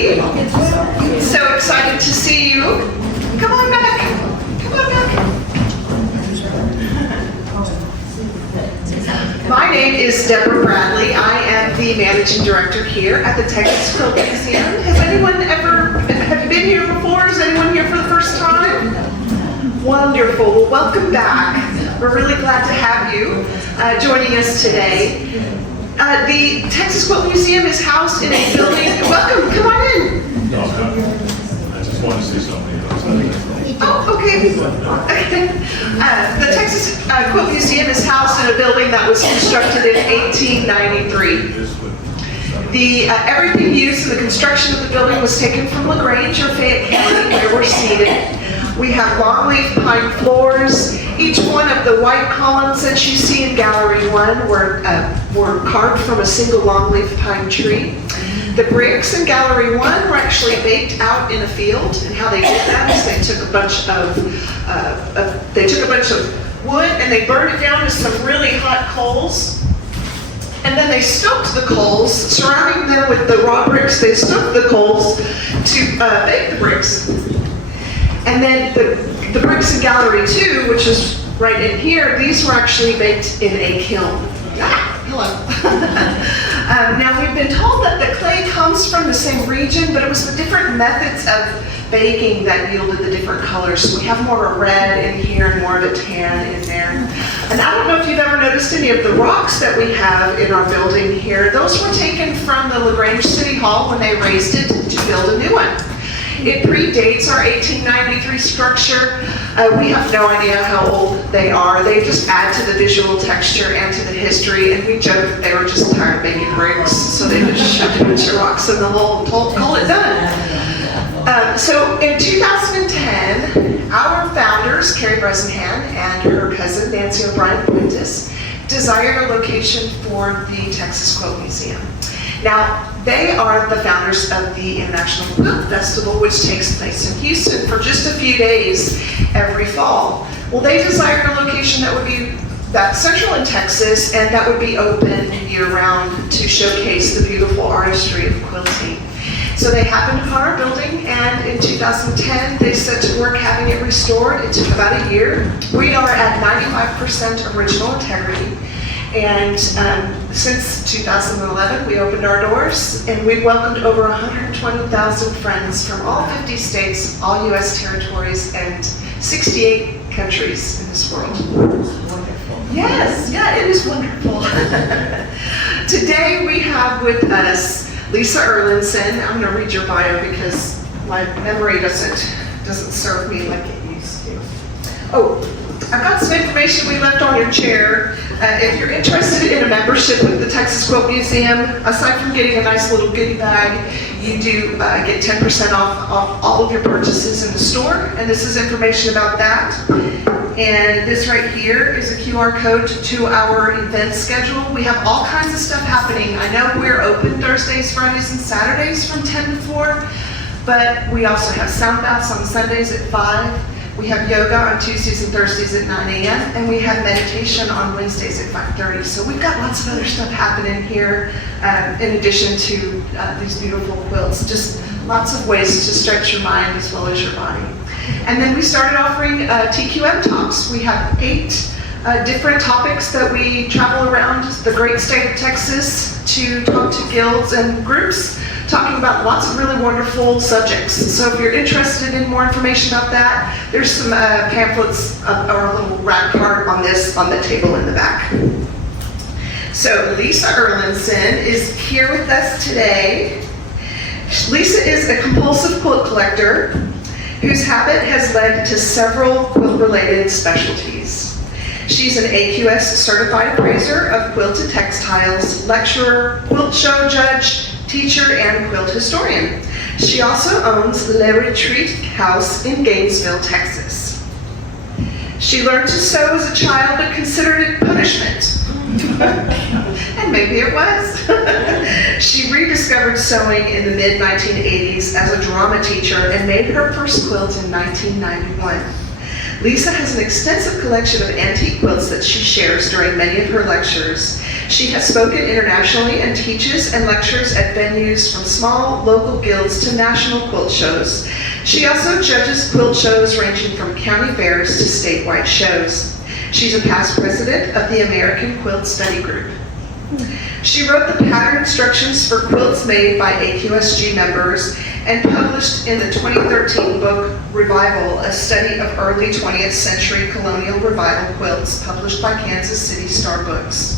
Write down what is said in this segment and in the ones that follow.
Bradley. So excited to see you. Come on back. Come on back. My name is Deborah Bradley. I am the managing director here at the Texas Quilt Museum. Has anyone have you been here before? Is anyone here for the first time? Wonderful. Well, welcome back. We're really glad to have you joining us today. The Texas Quilt Museum is housed in a building. Welcome. Come on in. No, I just want to say something. Oh, okay. The Texas Quilt Museum is housed in a building that was constructed in 1893. Everything used in the construction of the building was taken from LaGrange or Fayette County, where we're seated. We have longleaf pine floors. Each one of the white columns that you see in Gallery 1 were carved from a single longleaf pine tree. The bricks in Gallery 1 were actually baked out in a field, and how they did that is they took a bunch of wood and they burned it down to some really hot coals, and then they stoked the coals, surrounding them with the raw bricks. They stoked the coals to bake the bricks, and then the bricks in Gallery 2, which is right in here, these were actually baked in a kiln. Hello. Now we've been told that the clay comes from the same region, but it was the different methods of baking that yielded the different colors. So we have more of a red in here and more of a tan in there. And I don't know if you've ever noticed any of the rocks that we have in our building here. Those were taken from the LaGrange City Hall when they raised it to build a new one. It predates our 1893 structure. We have no idea how old they are. They just add to the visual texture and to the history, and we joke that they were just tired of making bricks, so they just shoved a bunch of rocks in the hole and call it done. So in 2010, our founders, Carrie Bresenhan and her cousin, Nancy O'Brien Quintus, desired a location for the Texas Quilt Museum. Now, they are the founders of the International Quilt Festival, which takes place in Houston for just a few days every fall. Well, they desired a location that would be central in Texas and that would be open year-round to showcase the beautiful artistry of quilting. So they happened upon our building, and in 2010, they set to work having it restored. It took about a year. We are at 95% original integrity. And since 2011, we opened our doors, and we've welcomed over 120,000 friends from all 50 states, all U.S. territories, and 68 countries in this world. Wonderful. Yes, yeah, it is wonderful. Today we have with us Lisa Erlandson. I'm going to read your bio because my memory doesn't serve me like it used to. Oh, I've got some information we left on your chair. If you're interested in a membership with the Texas Quilt Museum, aside from getting a nice little goodie bag, you do get 10% off all of your purchases in the store, and this is information about that. And this right here is a QR code to our event schedule. We have all kinds of stuff happening. I know we're open Thursdays, Fridays, and Saturdays from 10 to 4, but we also have sound baths on Sundays at 5. We have yoga on Tuesdays and Thursdays at 9 a.m. and we have meditation on Wednesdays at 5:30. So we've got lots of other stuff happening here in addition to these beautiful quilts. Just lots of ways to stretch your mind as well as your body. And then we started offering TQM talks. We have 8 different topics that we travel around the great state of Texas to talk to guilds and groups, talking about lots of really wonderful subjects. So if you're interested in more information about that, there's some pamphlets or a little wrap card on the table in the back. So Lisa Erlandson is here with us today. Lisa is a compulsive quilt collector whose habit has led to several quilt-related specialties. She's an AQS certified appraiser of quilted textiles, lecturer, quilt show judge, teacher, and quilt historian. She also owns Le Retreat House in Gainesville, Texas. She learned to sew as a child but considered it punishment. And maybe it was. She rediscovered sewing in the mid-1980s as a drama teacher and made her first quilt in 1991. Lisa has an extensive collection of antique quilts that she shares during many of her lectures. She has spoken internationally and teaches and lectures at venues from small local guilds to national quilt shows. She also judges quilt shows ranging from county fairs to statewide shows. She's a past president of the American Quilt Study Group. She wrote the pattern instructions for quilts made by AQSG members and published in the 2013 book Revival, a study of early 20th century colonial revival quilts, published by Kansas City Star Books.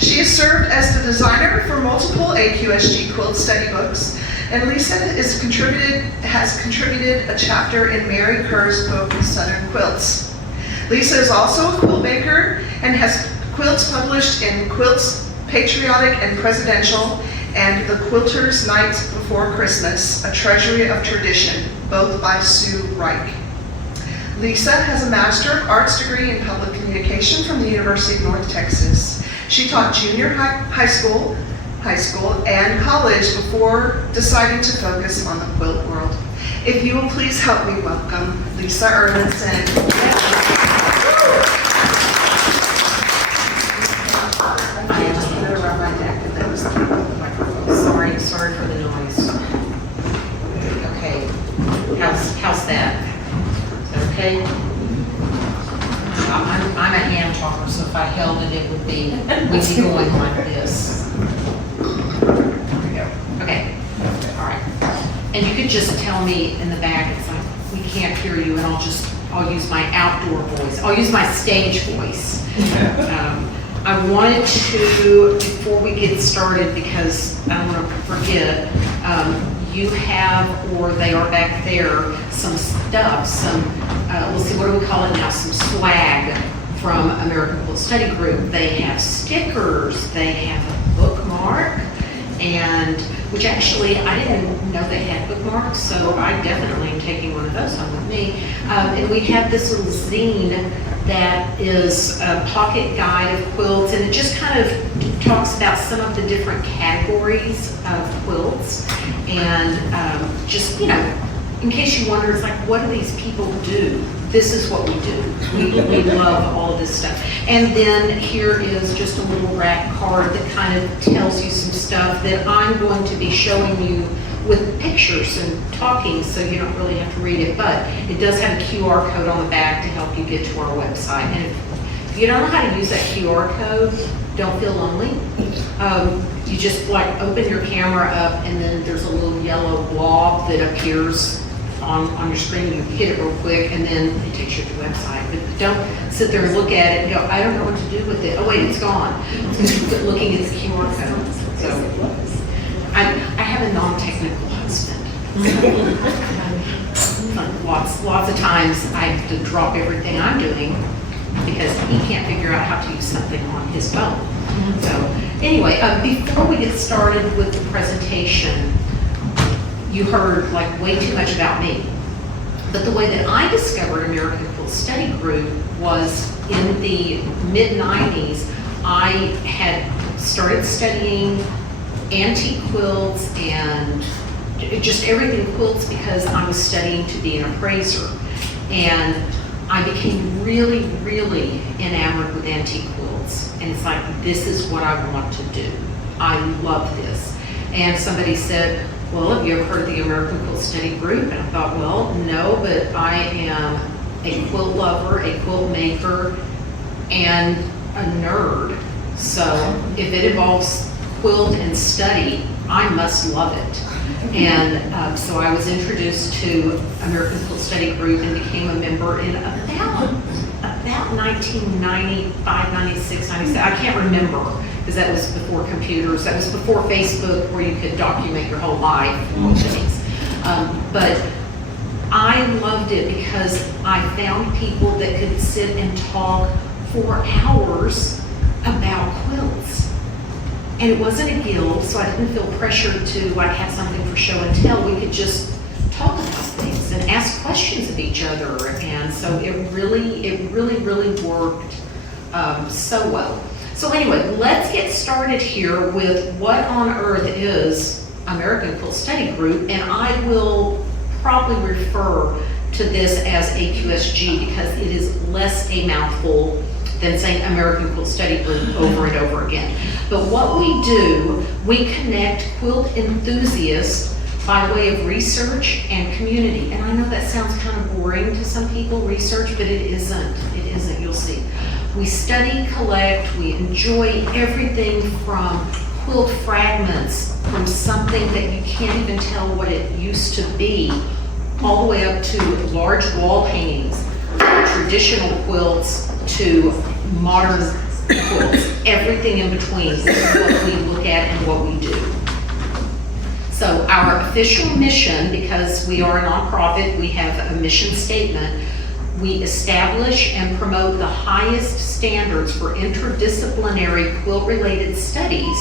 She has served as the designer for multiple AQSG quilt study books, and Lisa has contributed a chapter in Mary Kerr's book, Southern Quilts. Lisa is also a quilt maker and has quilts published in Quilts, Patriotic and Presidential, and The Quilter's Night Before Christmas, A Treasury of Tradition, both by Sue Reich. Lisa has a Master of Arts degree in Public Communication from the University of North Texas. She taught junior high school, and college before deciding to focus on the quilt world. If you will please help me welcome Lisa Erlandson. Sorry for the noise. Okay, how's that? Is that okay? I'm a hand talker, so if I held it, we'd be going like this. There we go. Okay, all right. And you could just tell me in the back, it's like, we can't hear you, and I'll use my outdoor voice. I'll use my stage voice. I wanted to, before we get started, because I don't want to forget, you have, or they are back there, some stuff, let's see, what do we call it now? Some swag from American Quilt Study Group. They have stickers, they have a bookmark, and, which actually, I didn't know they had bookmarks, so I definitely am taking one of those home with me. And we have this little zine that is a pocket guide of quilts, and it just kind of talks about some of the different categories of quilts. And just, you know, in case you wonder, it's like, what do these people do? This is what we do. We love all of this stuff. And then here is just a little wrap card that kind of tells you some stuff that I'm going to be showing you with pictures and talking, so you don't really have to read it, but it does have a QR code on the back to help you get to our website. And if you don't know how to use that QR code, don't feel lonely. You just like open your camera up, and then there's a little yellow blob that appears on your screen. You hit it real quick, and then it takes you to the website. But don't sit there and look at it and go, I don't know what to do with it. Oh wait, it's gone. Quit looking at the QR code. So I have a non-technical husband. Lots of times I have to drop everything I'm doing because he can't figure out how to use something on his phone. So anyway, before we get started with the presentation, you heard like way too much about me. But the way that I discovered American Quilt Study Group was in the mid-90s. I had started studying antique quilts and just everything quilts because I was studying to be an appraiser. And I became really, really enamored with antique quilts. And it's like, this is what I want to do. I love this. And somebody said, well, have you ever heard of the American Quilt Study Group? And I thought, well, no, but I am a quilt lover, a quilt maker, and a nerd. So if it involves quilt and study, I must love it. And so I was introduced to American Quilt Study Group and became a member in about 1995, 96, 97. I can't remember because that was before computers. That was before Facebook where you could document your whole life and things. But I loved it because I found people that could sit and talk for hours about quilts. And it wasn't a guild, so I didn't feel pressured to like have something for show and tell. We could just talk about things and ask questions of each other. And so it really worked so well. So anyway, let's get started here with what on earth is American Quilt Study Group. And I will probably refer to this as AQSG because it is less a mouthful than saying American Quilt Study Group over and over again. But what we do, we connect quilt enthusiasts by way of research and community. And I know that sounds kind of boring to some people, research, but it isn't. It isn't, you'll see. We study, collect, we enjoy everything from quilt fragments, from something that you can't even tell what it used to be, all the way up to large wall hangings, traditional quilts to modern quilts. Everything in between is what we look at and what we do. So our official mission, because we are a nonprofit, we have a mission statement. We establish and promote the highest standards for interdisciplinary quilt-related studies,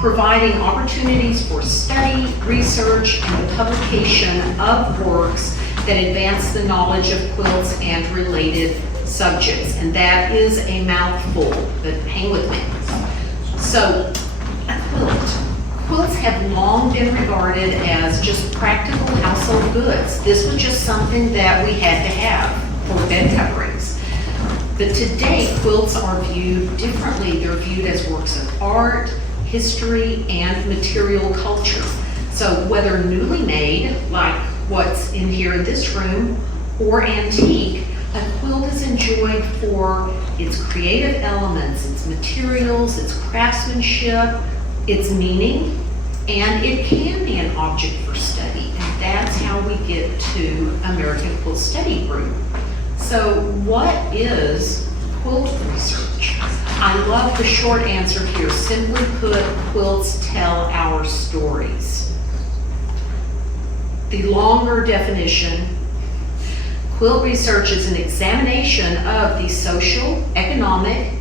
providing opportunities for study, research, and the publication of works that advance the knowledge of quilts and related subjects. And that is a mouthful, but hang with me. So, a quilt. Quilts have long been regarded as just practical household goods. This was just something that we had to have for bed coverings. But today, quilts are viewed differently. They're viewed as works of art, history, and material culture. So whether newly made, like what's in here in this room, or antique, a quilt is enjoyed for its creative elements, its materials, its craftsmanship, its meaning, and it can be an object for study. And that's how we get to American Quilt Study Group. So what is quilt research? I love the short answer here. Simply put, quilts tell our stories. The longer definition, quilt research is an examination of the social, economic,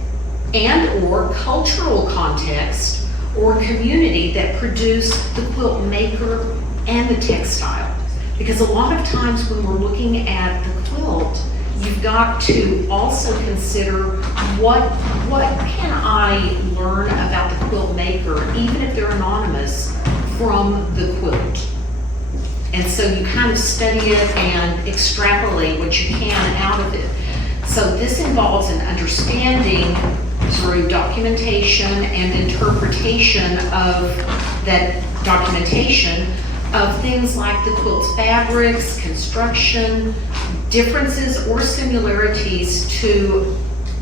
and or cultural context or community that produced the quilt maker and the textile. Because a lot of times when we're looking at the quilt, you've got to also consider what can I learn about the quilt maker, even if they're anonymous, from the quilt. And so you kind of study it and extrapolate what you can out of it. So this involves an understanding through documentation and interpretation of that documentation of things like the quilt's fabrics, construction, differences or similarities to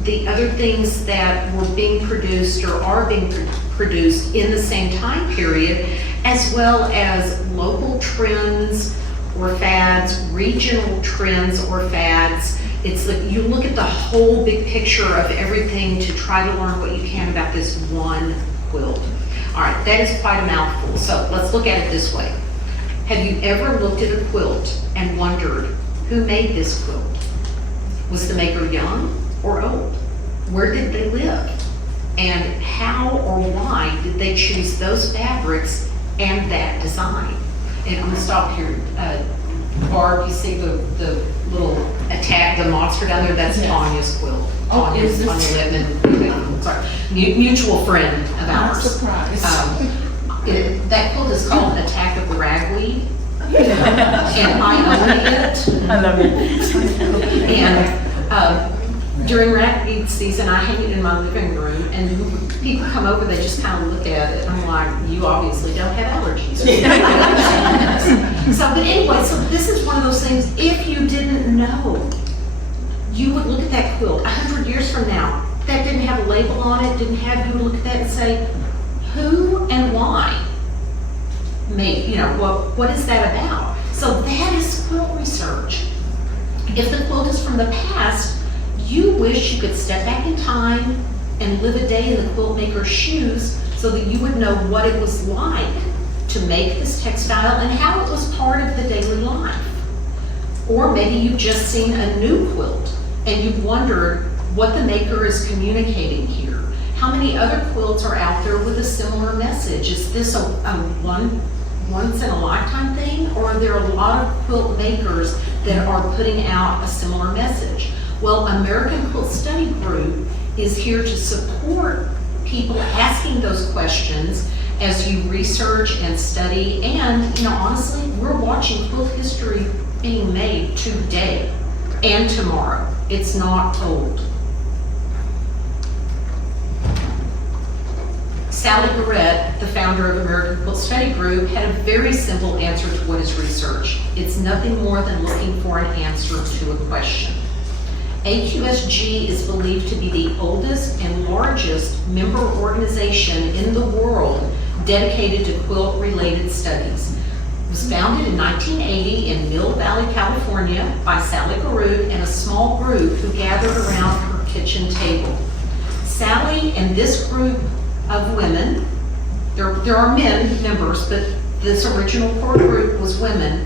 the other things that were being produced or are being produced in the same time period, as well as local trends or fads, regional trends or fads. It's like you look at the whole big picture of everything to try to learn what you can about this one quilt. All right, that is quite a mouthful. So let's look at it this way. Have you ever looked at a quilt and wondered who made this quilt? Was the maker young or old? Where did they live? And how or why did they choose those fabrics and that design? And I'm gonna stop here. Barb, you see the little attack, the monster down there? That's Tanya's quilt. Oh, is this? Tanya Lippman, sorry, mutual friend of Not ours. surprised. That quilt is called Attack of the Ragweed. And I own it. I love it. And during ragweed season, I hang it in my living room, and people come over, they just kind of look at it. I'm like, you obviously don't have allergies. So, but anyway, so this is one of those things, if you didn't know, you would look at that quilt 100 years from now, that didn't have a label on it, didn't have you look at that and say, who and why made, what is that about? So that is quilt research. If the quilt is from the past, you wish you could step back in time and live a day in the quilt maker's shoes so that you would know what it was like to make this textile and how it was part of the daily life. Or maybe you've just seen a new quilt and you've wondered what the maker is communicating here. How many other quilts are out there with a similar message? Is this a once in a lifetime thing, or are there a lot of quilt makers that are putting out a similar message? Well, American Quilt Study Group is here to support people asking those questions as you research and study. And, honestly, we're watching quilt history being made today and tomorrow. It's not old. Sally Garrett, the founder of American Quilt Study Group, had a very simple answer to what is research. It's nothing more than looking for an answer to a question. AQSG is believed to be the oldest and largest member organization in the world dedicated to quilt-related studies. It was founded in 1980 in Mill Valley, California by Sally Garrett and a small group who gathered around her kitchen table. Sally and this group of women, there are men members, but this original core group was women.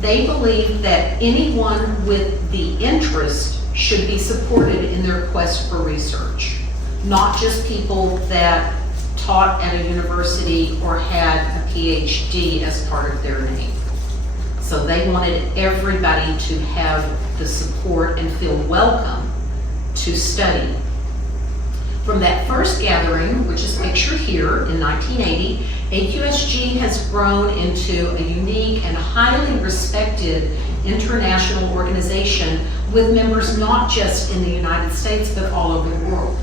They believed that anyone with the interest should be supported in their quest for research, not just people that taught at a university or had a PhD as part of their name. So they wanted everybody to have the support and feel welcome to study. From that first gathering, which is pictured here in 1980, AQSG has grown into a unique and highly respected international organization with members not just in the United States, but all over the world.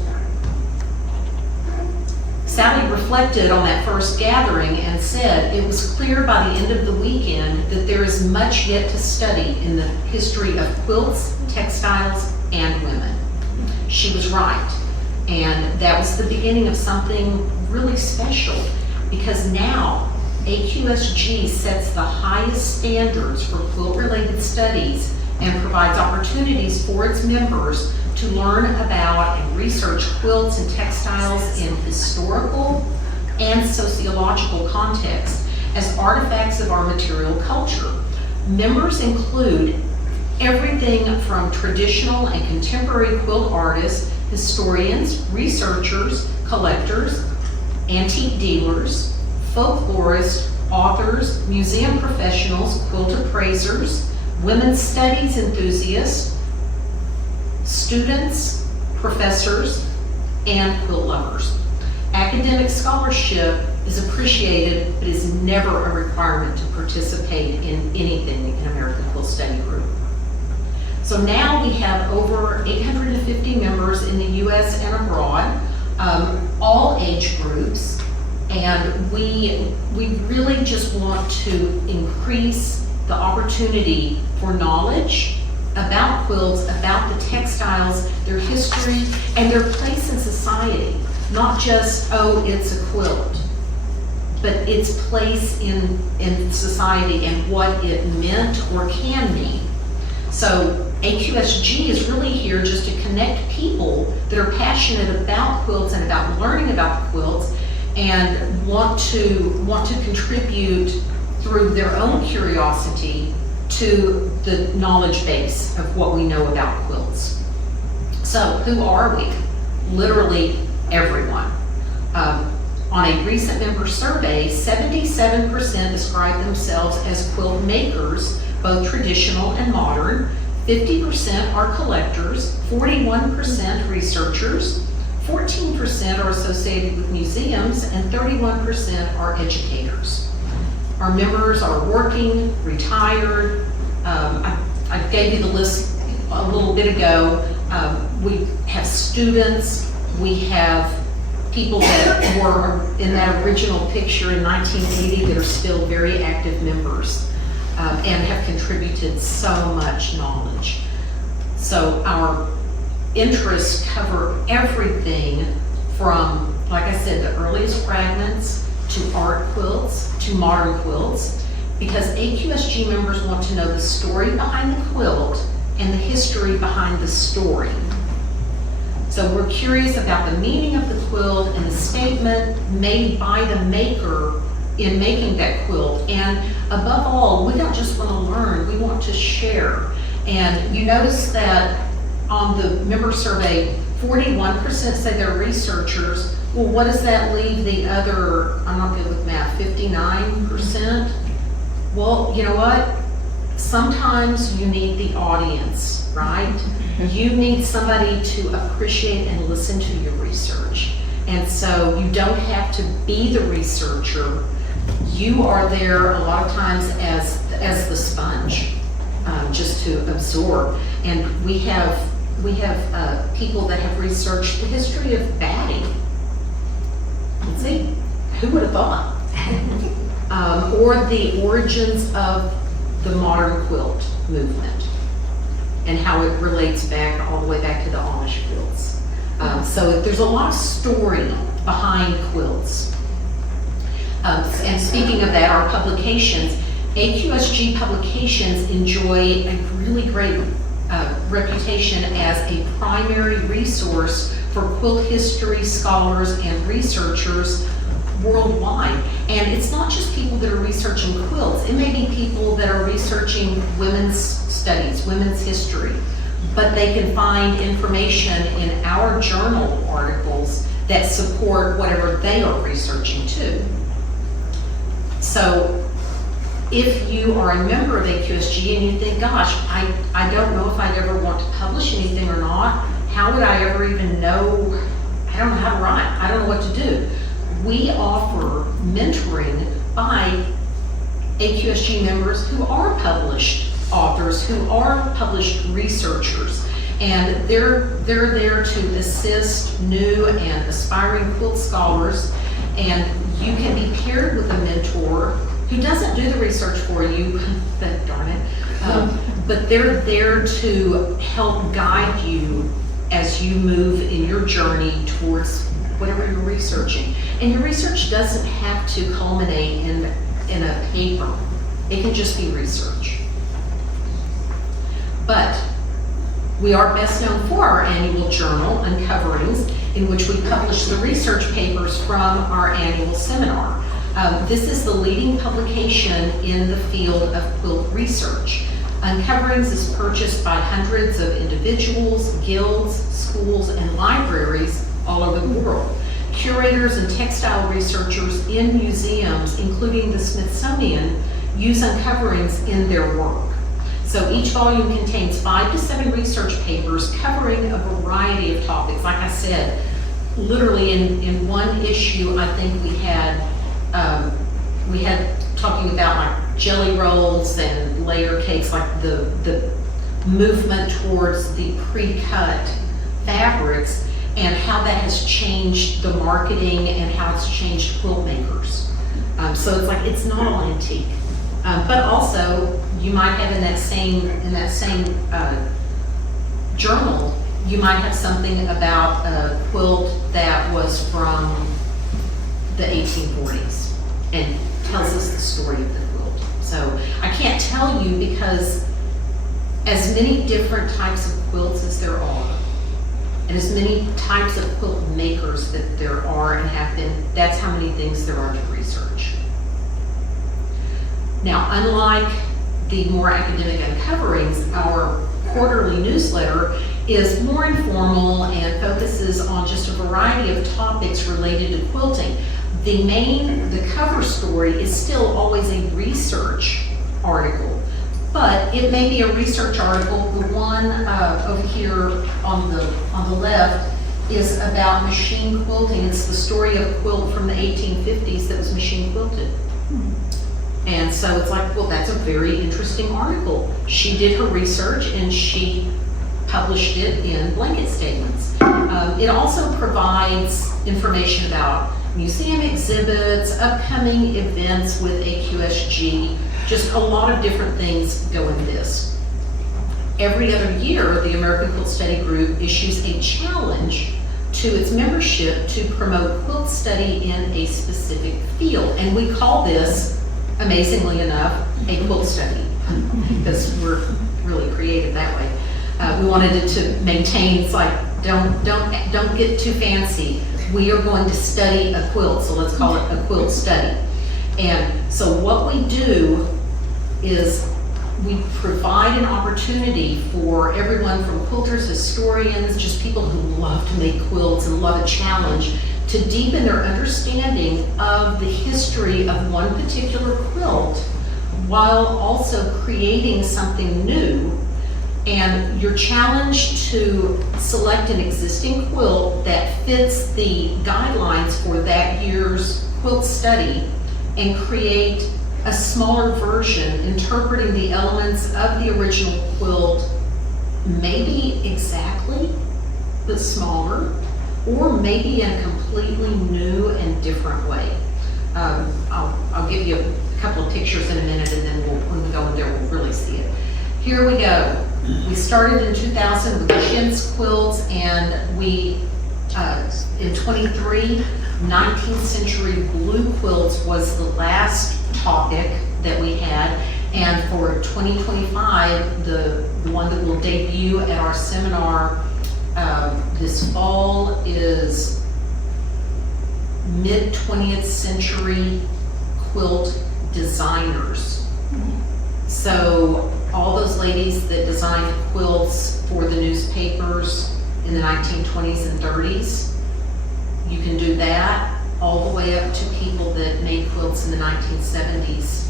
Sally reflected on that first gathering and said it was clear by the end of the weekend that there is much yet to study in the history of quilts, textiles, and women. She was right. And that was the beginning of something really special, because now AQSG sets the highest standards for quilt-related studies and provides opportunities for its members to learn about and research quilts and textiles in historical and sociological context as artifacts of our material culture. Members include everything from traditional and contemporary quilt artists, historians, researchers, collectors, antique dealers, folklorists, authors, museum professionals, quilt appraisers, women's studies enthusiasts, students, professors, and quilt lovers. Academic scholarship is appreciated, but is never a requirement to participate in anything in American Quilt Study Group. So now we have over 850 members in the US and abroad, all age groups, and we really just want to increase the opportunity for knowledge about quilts, about the textiles, their history, and their place in society. Not just, oh, it's a quilt, but its place in society and what it meant or can mean. So AQSG is really here just to connect people that are passionate about quilts and about learning about the quilts and want to contribute through their own curiosity to the knowledge base of what we know about quilts. So who are we? Literally everyone. On a recent member survey, 77% describe themselves as quilt makers, both traditional and modern. 50% are collectors, 41% researchers, 14% are associated with museums, and 31% are educators. Our members are working, retired. I gave you the list a little bit ago. We have students, we have people that were in that original picture in 1980 that are still very active members. And have contributed so much knowledge. So our interests cover everything from, like I said, the earliest fragments to art quilts to modern quilts, because AQSG members want to know the story behind the quilt and the history behind the story. So we're curious about the meaning of the quilt and the statement made by the maker in making that quilt. And above all, we don't just want to learn, we want to share. And you notice that on the member survey, 41% say they're researchers. Well, what does that leave the other, I'm not good with math, 59%? Well, you know what? Sometimes you need the audience, right? You need somebody to appreciate and listen to your research. And so you don't have to be the researcher. You are there a lot of times as the sponge, just to absorb. And we have people that have researched the history of batting. Let's see, who would have thought? Or the origins of the modern quilt movement and how it relates back all the way back to the Amish quilts. So there's a lot of story behind quilts. And speaking of that, our publications, AQSG publications enjoy a really great reputation as a primary resource for quilt history scholars and researchers worldwide. And it's not just people that are researching quilts. It may be people that are researching women's studies, women's history, but they can find information in our journal articles that support whatever they are researching too. So if you are a member of AQSG and you think, gosh, I don't know if I'd ever want to publish anything or not, how would I ever even know? I don't know how to write. I don't know what to do. We offer mentoring by AQSG members who are published authors, who are published researchers, and they're there to assist new and aspiring quilt scholars. And you can be paired with a mentor who doesn't do the research for you, darn it, but they're there to help guide you as you move in your journey towards whatever you're researching. And your research doesn't have to culminate in a paper. It can just be research. But we are best known for our annual journal, Uncoverings, in which we publish the research papers from our annual seminar. This is the leading publication in the field of quilt research. Uncoverings is purchased by hundreds of individuals, guilds, schools, and libraries all over the world. Curators and textile researchers in museums, including the Smithsonian, use Uncoverings in their work. So each volume contains 5 to 7 research papers covering a variety of topics. Like I said, literally in one issue, I think we had talking about like jelly rolls and layer cakes, like the movement towards the pre-cut fabrics and how that has changed the marketing and how it's changed quilt makers. So it's like, it's not all antique. But also, you might have in that same journal, you might have something about a quilt that was from the 1840s and tells us the story of the quilt. So I can't tell you, because as many different types of quilts as there are, and as many types of quilt makers that there are and have been, that's how many things there are to research. Now, unlike the more academic Uncoverings, our quarterly newsletter is more informal and focuses on just a variety of topics related to quilting. The cover story is still always a research article, but it may be a research article. The one over here on the left is about machine quilting. It's the story of a quilt from the 1850s that was machine quilted. And so it's like, well, that's a very interesting article. She did her research and she published it in blanket statements. It also provides information about museum exhibits, upcoming events with AQSG, just a lot of different things go in this. Every other year, the American Quilt Study Group issues a challenge to its membership to promote quilt study in a specific field. And we call this, amazingly enough, a quilt study, because we're really creative that way. We wanted it to maintain, it's like, don't get too fancy. We are going to study a quilt, so let's call it a quilt study. And so what we do is we provide an opportunity for everyone from quilters, historians, just people who love to make quilts and love a challenge, to deepen their understanding of the history of one particular quilt while also creating something new. And you're challenged to select an existing quilt that fits the guidelines for that year's quilt study and create a smaller version interpreting the elements of the original quilt, maybe exactly, but smaller, or maybe in a completely new and different way. couple of pictures in a minute, and then when we go in there, we'll really see it. Here we go. We started in 2000 with chintz quilts, and we, in 23, 19th century blue quilts was the last topic that we had. And for 2025, the one that will debut at our seminar this fall is mid-20th century quilt designers. So all those ladies that designed quilts for the newspapers in the 1920s and 30s, you can do that, all the way up to people that made quilts in the 1970s.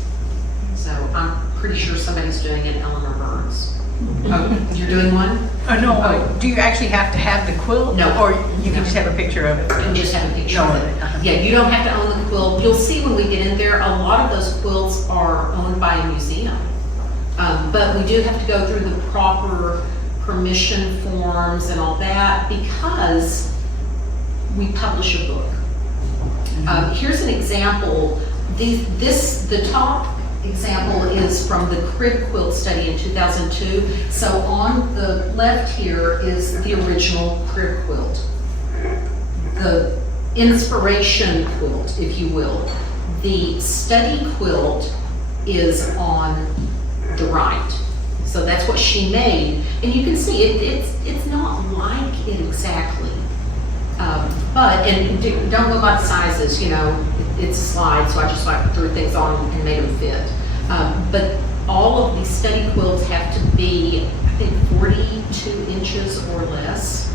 So I'm pretty sure somebody's doing it, Eleanor Burns. Oh, you're doing one? No, do you actually have to have the quilt? No. Or you can just have a picture of it? You can just have a picture of No, it. uh-huh. Yeah, you don't have to own the quilt. You'll see when we get in there, a lot of those quilts are owned by a museum. But we do have to go through the proper permission forms and all that because we publish a book. Here's an example. The top example is from the Crib Quilt Study in 2002. So on the left here is the original crib quilt. The inspiration quilt, if you will. The study quilt is on the right. So that's what she made. And you can see it's not like it exactly. And don't go by the sizes, it's a slide, so I just threw things on and made them fit. But all of these study quilts have to be, I think, 42 inches or less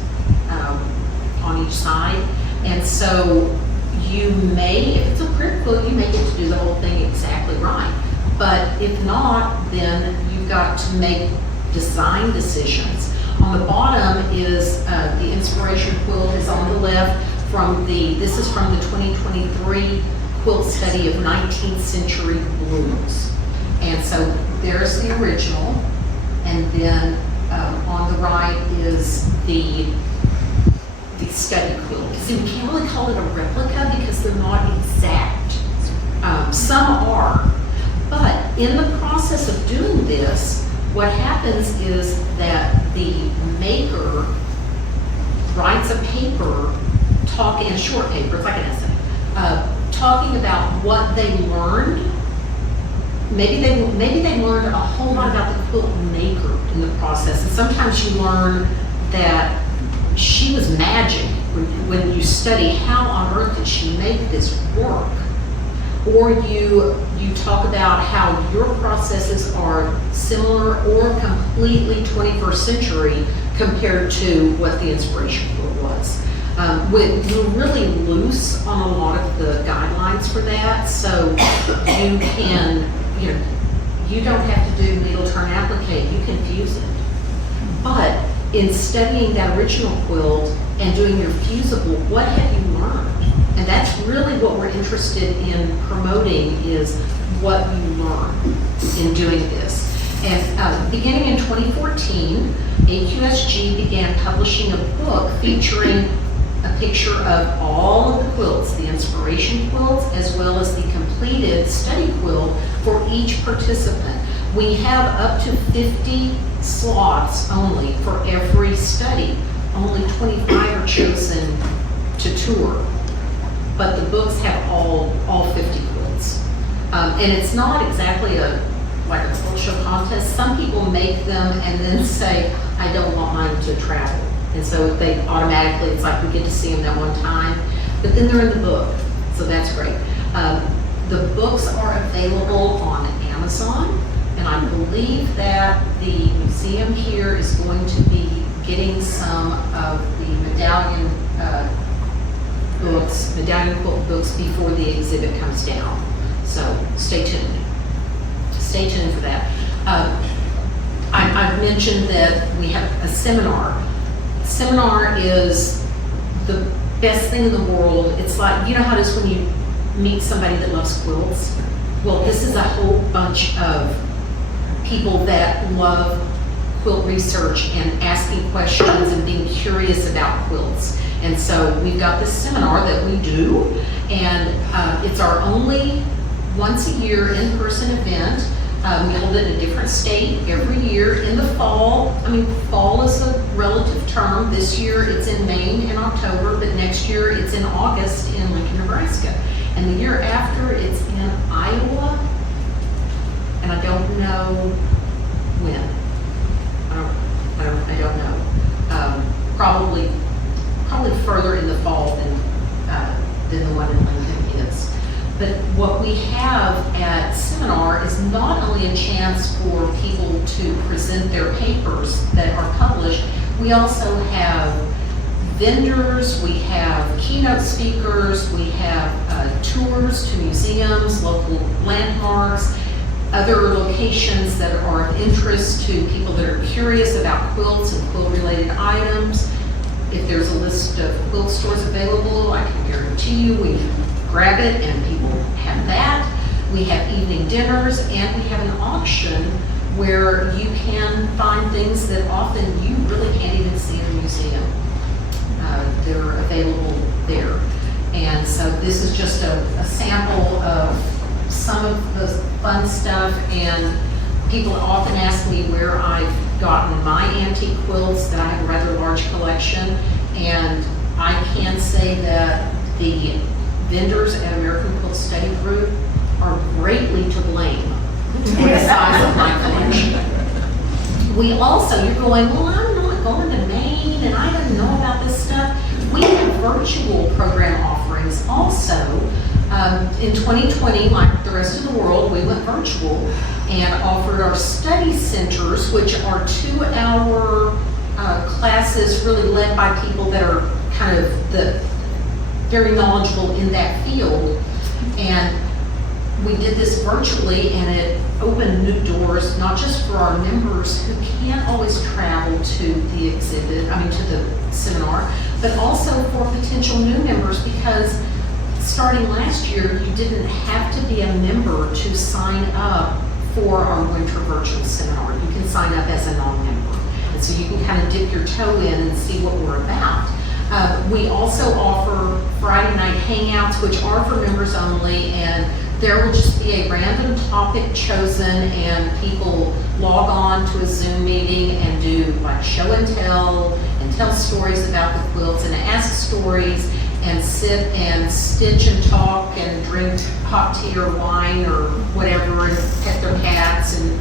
on each side. And so you may, if it's a crib quilt, you may get to do the whole thing exactly right. But if not, then you've got to make design decisions. On the bottom is the inspiration quilt is on the left this is from the 2023 quilt study of 19th century blues. And so there's the original, and then on the right is the study quilt. See, we can't really call it a replica because they're not exact. Some are, but in the process of doing this, what happens is that the maker writes a paper, in short paper, it's like an essay, talking about what they learned. Maybe they learned a whole lot about the quilt maker in the process. And sometimes you learn that she was magic when you study how on earth did she make this work. Or you talk about how your processes are similar or completely 21st century compared to what the inspiration quilt was. We're really loose on a lot of the guidelines for that, so you can, you don't have to do needle turn applique, you can fuse it. But in studying that original quilt and doing your fusible, what have you learned? And that's really what we're interested in promoting is what you learn in doing this. And beginning in 2014, AQSG began publishing a book featuring a picture of all of the quilts, the inspiration quilts, as well as the completed study quilt for each participant. We have up to 50 slots only for every study. Only 25 are chosen to tour. But the books have all 50 quilts. And it's not exactly like a quilt show contest. Some people make them and then say, I don't want mine to travel. And so they automatically, it's like we get to see them that one time. But then they're in the book, so that's great. The books are available on Amazon, and I believe that the museum here is going to be getting some of the Medallion Medallion quilt books before the exhibit comes down. So stay tuned. Stay tuned for that. I've mentioned that we have a seminar. Seminar is the best thing in the world. It's like, how it is when you meet somebody that loves quilts? Well, this is a whole bunch of people that love quilt research and asking questions and being curious about quilts. And so we've got this seminar that we do, and it's our only once a year in-person event. We hold it in a different state every year in the fall. I mean, fall is a relative term. This year it's in Maine in October, but next year it's in August in Lincoln, Nebraska. And the year after it's in Iowa, and I don't know when. I don't know. Probably further in the fall than the one in Lincoln is. But what we have at seminar is not only a chance for people to present their papers that are published, we also have vendors, we have keynote speakers, we have tours to museums, local landmarks, other locations that are of interest to people that are curious about quilts and quilt-related items. If there's a list of quilt stores available, I can guarantee you we grab it and people have that. We have evening dinners and we have an auction where you can find things that often you really can't even see in a museum. They're available there. And so this is just a sample of some of the fun stuff, and people often ask me where I've gotten my antique quilts, that I have a rather large collection, and I can say that the vendors at American Quilt Study Group are greatly to blame for the size of my collection. We also, you're going, well, I'm not going to Maine and I don't know about this stuff. We have virtual program offerings also. In 2020, like the rest of the world, we went virtual and offered our study centers, which are 2-hour classes really led by people that are kind of very knowledgeable in that field. And we did this virtually, and it opened new doors, not just for our members who can't always travel to the to the seminar, but also for potential new members, because starting last year, you didn't have to be a member to sign up for our winter virtual seminar. You can sign up as a non-member. And so you can kind of dip your toe in and see what we're about. We also offer Friday night hangouts, which are for members only, and there will just be a random topic chosen, and people log on to a Zoom meeting and do like show and tell stories about the quilts and ask stories, and sit and stitch and talk and drink hot tea or wine or whatever, and pet their cats, and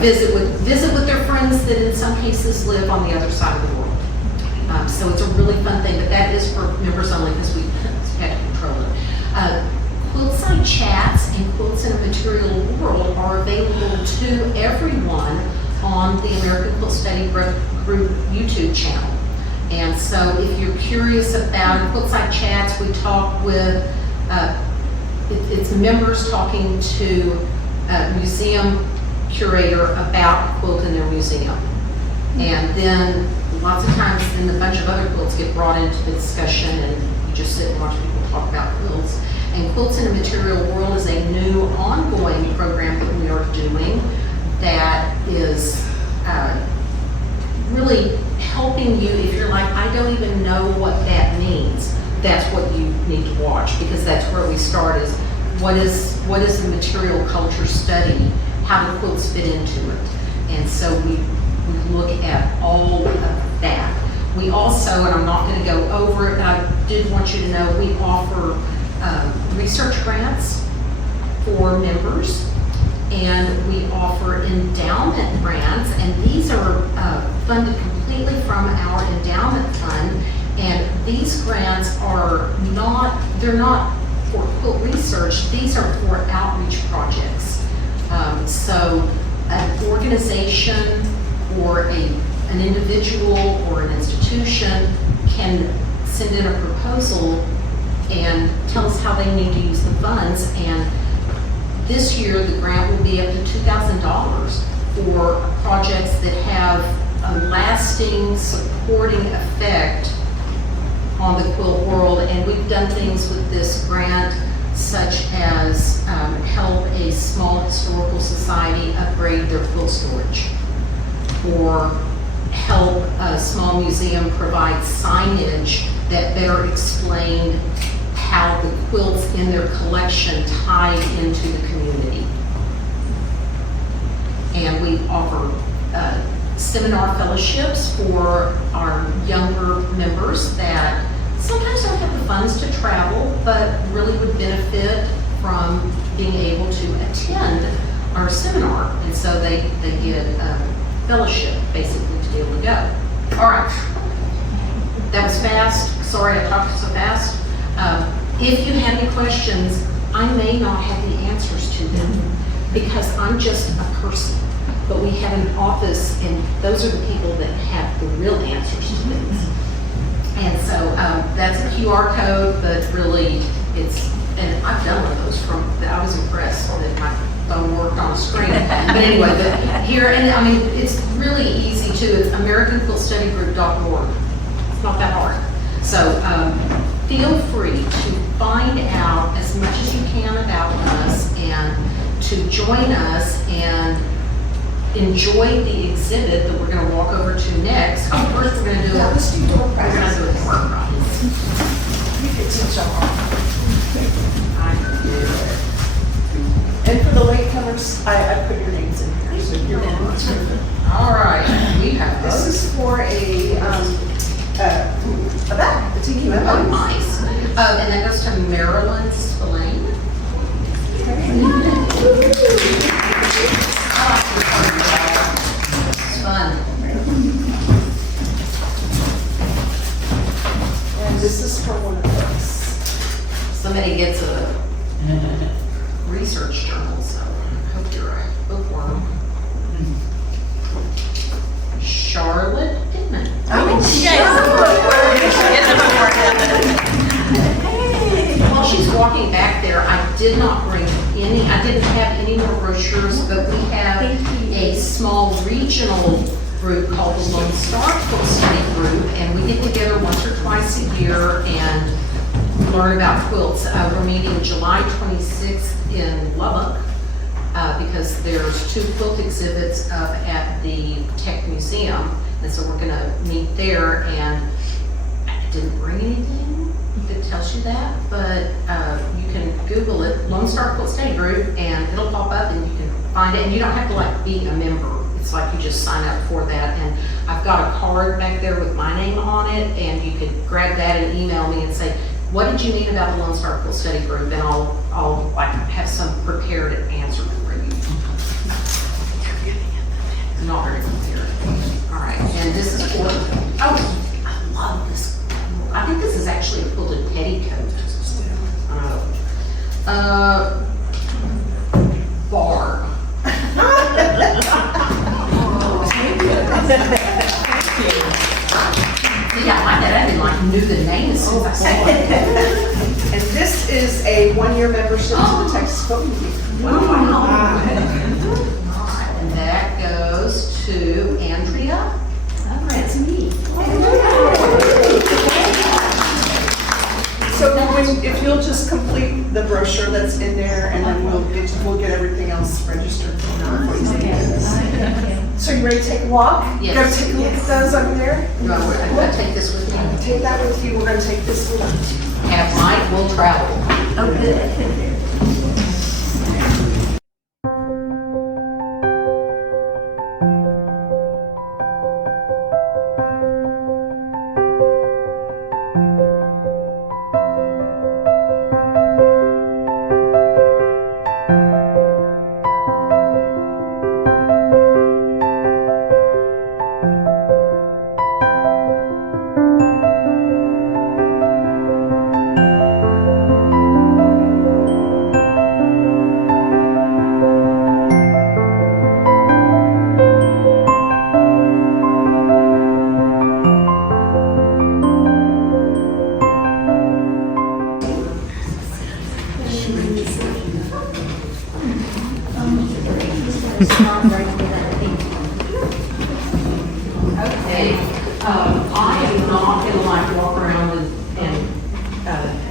visit with their friends that in some cases live on the other side of the world. So it's a really fun thing, but that is for members only because we had to control it. Quiltside chats and Quilts in a Material World are available to everyone on the American Quilt Study Group YouTube channel. And so if you're curious about Quiltside chats, we talk with, it's members talking to a museum curator about a quilt in their museum. And then lots of times then a bunch of other quilts get brought into the discussion, and you just sit and watch people talk about quilts. And Quilts in a Material World is a new ongoing program that we are doing that is really helping you. If you're like, I don't even know what that means, that's what you need to watch, because that's where we start, is what is the material culture study, how do quilts fit into it. And so we look at all of that. We also, and I'm not going to go over it, I did want you to know we offer research grants for members, and we offer endowment grants, and these are funded completely from our endowment fund. And these grants are they're not for quilt research, these are for outreach projects. So an organization or an individual or an institution can send in a proposal and tell us how they need to use the funds. And this year, the grant will be up to $2,000 for projects that have a lasting, supporting effect on the quilt world. And we've done things with this grant, such as help a small historical society upgrade their quilt storage, or help a small museum provide signage that better explained how the quilts in their collection tied into the community. And we offer seminar fellowships for our younger members that sometimes don't have the funds to travel, but really would benefit from being able to attend our seminar. And so they get a fellowship, basically, to be able to go. All right. That was fast. Sorry I talked so fast. If you have any questions, I may not have the answers to them because I'm just a person. But we have an office, and those are the people that have the real answers to things. And so that's a QR code, but really it's, and I've done one of those I was impressed that my phone worked on the screen. But anyway, but here, and I mean, it's really easy too. It's AmericanQuiltStudyGroup.org. It's not that hard. So feel free to find out as much as you can about us and to join us and enjoy the exhibit that we're going to walk over to next. Oh, first we're going to do Let's do door we're going to prizes. do a door prize. You can teach them all. I can do it. And for the latecomers, I put your names in here, so you're in. All right, we have This those. is for a bag, a tiki Oh, bag. nice. And that goes to Marilyn Spillane. It's fun. And this is for one of those. Somebody gets a research journal, so I hope you're a bookworm. Charlotte Pittman. While she's walking back there, I did not bring I didn't have any more brochures, but we have a small regional group called the Lone Star Quilt Study Group, and we get together once or twice a year and learn about quilts. We're meeting July 26th in Lubbock because there's 2 quilt exhibits up at the Tech Museum, and so we're gonna meet there, and I didn't bring anything that tells you that, but you can Google it, Lone Star Quilt Study Group, and it'll pop up and you can find it, and you don't have to like be a member. It's like you just sign up for that, and I've got a card back there with my name on it, and you could grab that and email me and say, what did you need about the Lone Star Quilt Study Group? And I'll like have some prepared answer for you. Not very prepared. All right, and this is for, oh, I love this. I think this is actually a quilted petticoat. Barb. Yeah, I like that. I didn't like knew the name as soon as I saw it. And this is a one-year membership to the Texas Quilt Museum. Wow. And that goes to Andrea. That's me. So if you'll just complete the brochure that's in there, and then we'll get everything else registered. So you ready to take a walk? Yes. Go take a look at those over there. I'm gonna take this with me. Take that with you. We're gonna take this with us. Have mine, we'll travel. Oh, good. Okay, I am not gonna like walk around and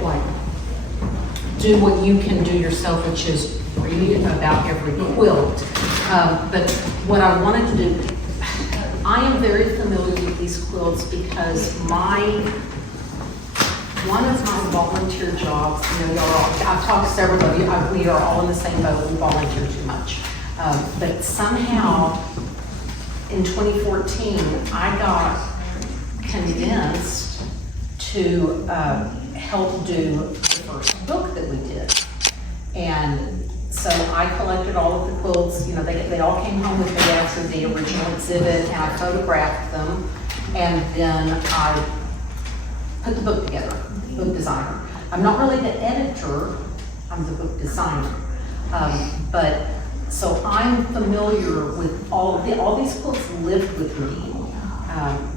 like do what you can do yourself, which is read about every quilt. But what I wanted to do, I am very familiar with these quilts because my one of my volunteer jobs, I've talked to several of you, we are all in the same boat, we volunteer too much. But somehow, in 2014, I got convinced to help do the first book that we did. And so I collected all of the quilts, they all came home with me after the original exhibit, and I photographed them, and then I put the book together, book designer. I'm not really the editor, I'm the book designer. But, so I'm familiar with all these quilts lived with me,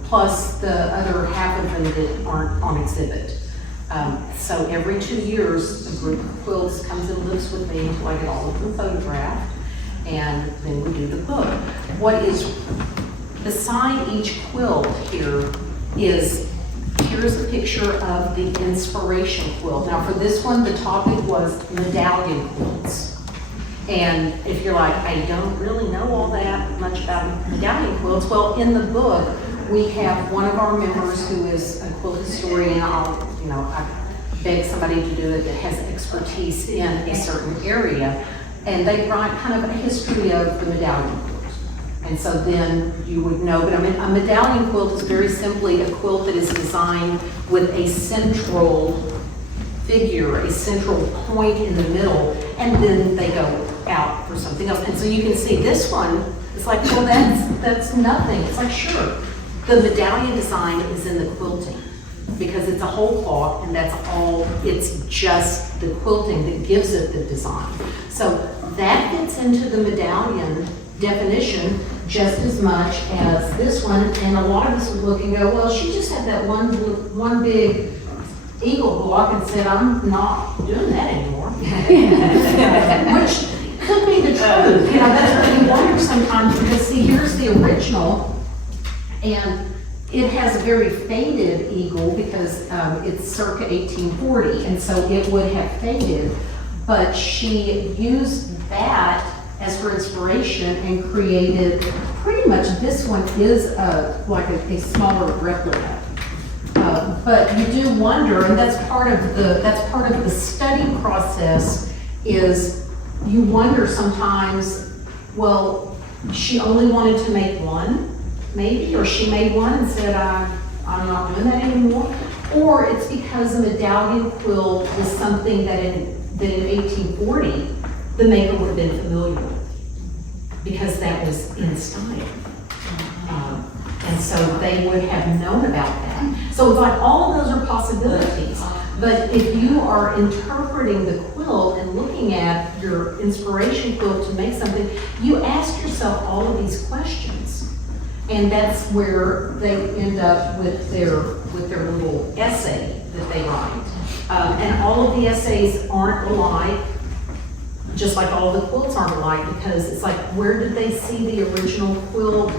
plus the other half of them that aren't on exhibit. So every 2 years, a group of quilts comes and lives with me until I get all of them photographed, and then we do the book. What is beside each quilt here is, here's a picture of the inspiration quilt. Now for this one, the topic was medallion quilts. And if you're like, I don't really know all that much about medallion quilts, well, in the book, we have one of our members who is a quilt historian. I beg somebody to do it that has expertise in a certain area, and they write kind of a history of the medallion quilt. And so then you would know, but I mean, a medallion quilt is very simply a quilt that is designed with a central figure, a central point in the middle, and then they go out for something else. And so you can see this one, it's like, well, that's nothing. It's like, sure, the medallion design is in the quilting because it's a whole cloth, and that's all, it's just the quilting that gives it the design. So that fits into the medallion definition just as much as this one, and a lot of us would look and go, well, she just had that one big eagle block and said, I'm not doing that anymore. Which could be the truth. That's what you wonder sometimes, because see, here's the original, and it has a very faded eagle because it's circa 1840, and so it would have faded, but she used that as her inspiration and created pretty much, this one is like a smaller replica. But you do wonder, and that's part of the study process, is you wonder sometimes, well, she only wanted to make one, maybe, or she made one and said, I'm not doing that anymore, or it's because a medallion quilt is something that in 1840 the maker would have been familiar with, because that was in style. And so they would have known about that. So it's like all of those are possibilities. But if you are interpreting the quilt and looking at your inspiration quilt to make something, you ask yourself all of these questions. And that's where they end up with their little essay that they write. And all of the essays aren't alike, just like all the quilts aren't alike, because it's like, where did they see the original quilt?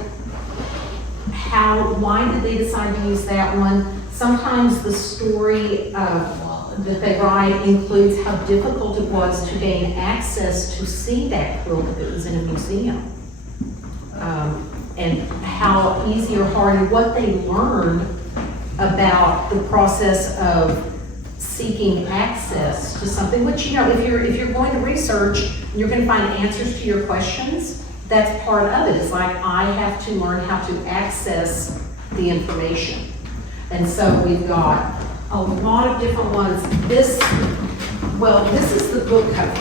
Why did they decide to use that one? Sometimes the story that they write includes how difficult it was to gain access to see that quilt if it was in a museum. And how easy or hard, and what they learned about the process of seeking access to something, which, if you're going to research, you're going to find answers to your questions. That's part of it. It's like, I have to learn how to access the information. And so we've got a lot of different ones. This is the book cover.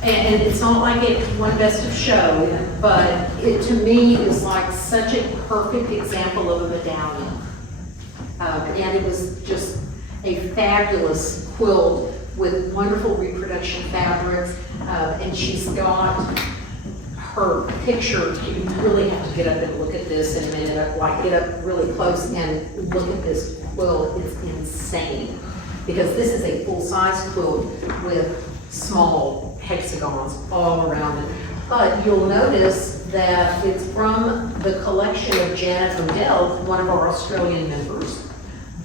And it's not like it won Best of Show, but it to me is like such a perfect example of a medallion. And it was just a fabulous quilt with wonderful reproduction fabrics, and she's got her picture. You really have to get up and look at this in a minute, like get up really close and look at this quilt. It's insane, because this is a full-size quilt with small hexagons all around it. But you'll notice that it's from the collection of Janet Odell, one of our Australian members,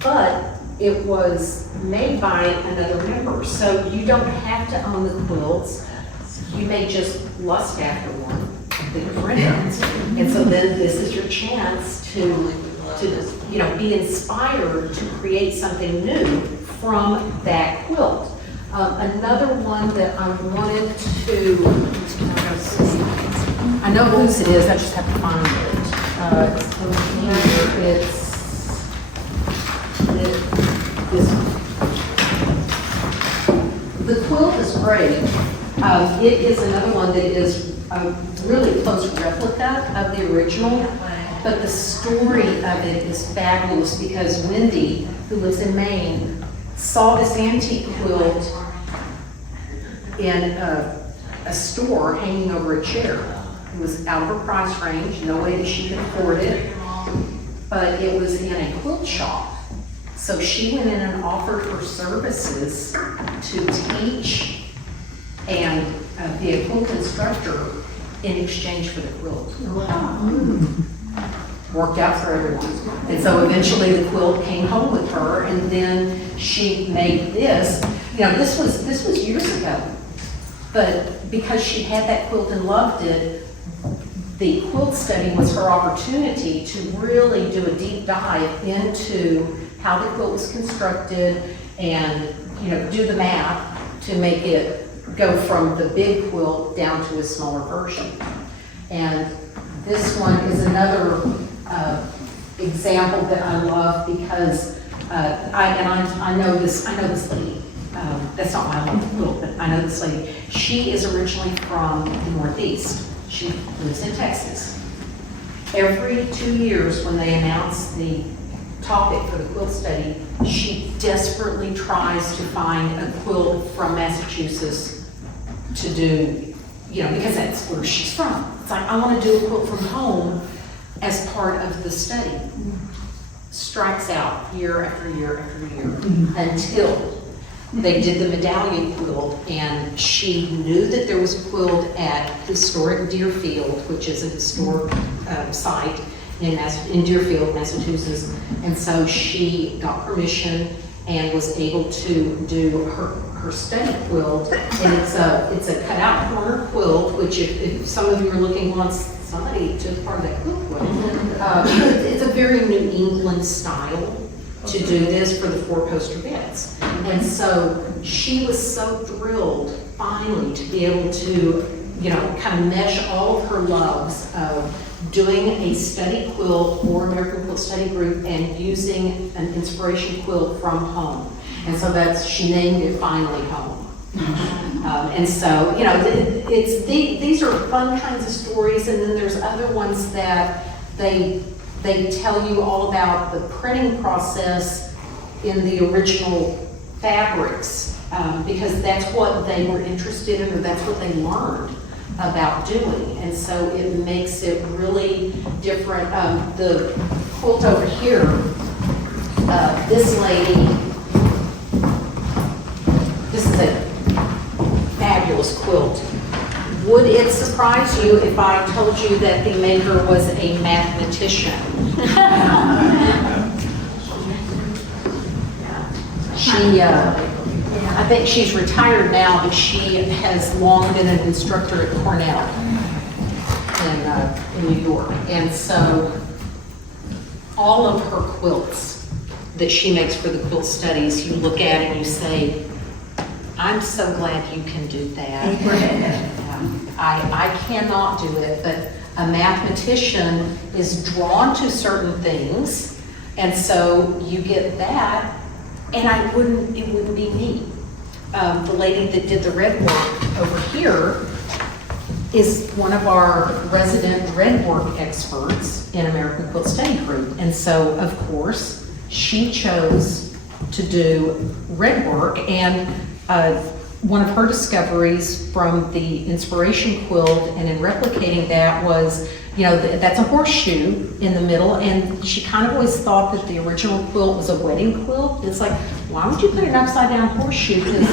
but it was made by another member. So you don't have to own the quilts. You may just lust after one of the friends. And so then this is your chance to be inspired to create something new from that quilt. Another one that I wanted to, I know whose it is, I just have to find it. It's over here, this one. The quilt is great. It is another one that is a really close replica of the original, but the story of it is fabulous because Wendy, who lives in Maine, saw this antique quilt in a store hanging over a chair. It was out of her price range, no way that she could afford it, but it was in a quilt shop. So she went in and offered her services to teach and be a quilt instructor in exchange for the quilt. Worked out for everyone. And so eventually the quilt came home with her, and then she made this. This was years ago, but because she had that quilt and loved it, the quilt study was her opportunity to really do a deep dive into how the quilt was constructed and, do the math to make it go from the big quilt down to a smaller version. And this one is another example that I love because I know this lady. That's not why I love the quilt, but I know this lady. She is originally from the Northeast. She lives in Texas. Every 2 years when they announce the topic for the quilt study, she desperately tries to find a quilt from Massachusetts to do, because that's where she's from. It's like, I want to do a quilt from home as part of the study. Strikes out year after year after year until they did the Medallion quilt, and she knew that there was a quilt at historic Deerfield, which is a historic site in Deerfield, Massachusetts. And so she got permission and was able to do her study quilt. And it's a cutout corner quilt, which if some of you are looking once, somebody took part of that quilt. It's a very New England style to do this for the 4-poster beds. And so she was so thrilled finally to be able to, kind of mesh all of her loves of doing a study quilt for American Quilt Study Group and using an inspiration quilt from home. And so she named it finally Home. And so, these are fun kinds of stories, and then there's other ones that they tell you all about the printing process in the original fabrics, because that's what they were interested in, or that's what they learned about doing. And so it makes it really different. The quilt over here, this lady, this is a fabulous quilt. Would it surprise you if I told you that the maker was a mathematician? She, I think she's retired now, but she has long been an instructor at Cornell in New York. And so all of her quilts that she makes for the quilt studies, you look at it and you say, I'm so glad you can do that. I cannot do it, but a mathematician is drawn to certain things, and so you get that, and it wouldn't be me. The lady that did the red work over here is one of our resident red work experts in American Quilt Study Group, and so of course she chose to do red work. And one of her discoveries from the inspiration quilt and in replicating that was, that's a horseshoe in the middle, and she kind of always thought that the original quilt was a wedding quilt. It's like, why would you put an upside down horseshoe? Because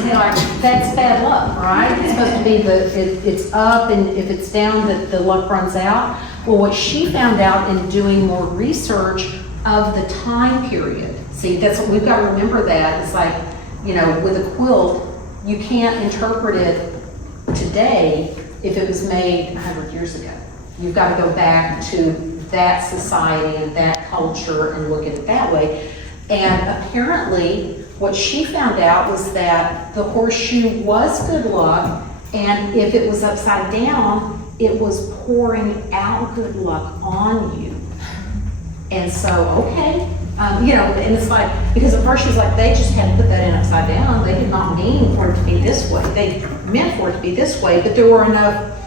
that's bad luck, right? It's supposed to be it's up, and if it's down, the luck runs out. Well, what she found out in doing more research of the time period, see, that's what we've got to remember. That it's like, with a quilt, you can't interpret it today if it was made 100 years ago. You've got to go back to that society and that culture and look at it that way. And apparently, what she found out was that the horseshoe was good luck, and if it was upside down, it was pouring out good luck on you. And so, okay, you know, and it's like, because at first she was like, they just had to put that in upside down. They did not mean for it to be this way. They meant for it to be this way, but there were enough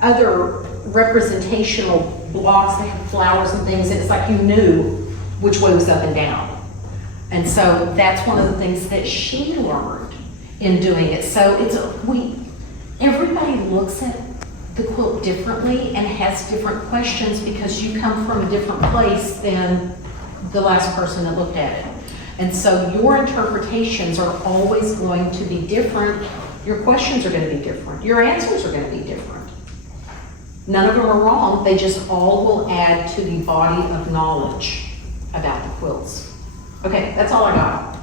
other representational blocks that had flowers and things, and it's like you knew which way was up and down. And so that's one of the things that she learned in doing it. So everybody looks at the quilt differently and has different questions because you come from a different place than the last person that looked at it. And so your interpretations are always going to be different. Your questions are going to be different. Your answers are going to be different. None of them are wrong. They just all will add to the body of knowledge about the quilts. Okay, that's all I got.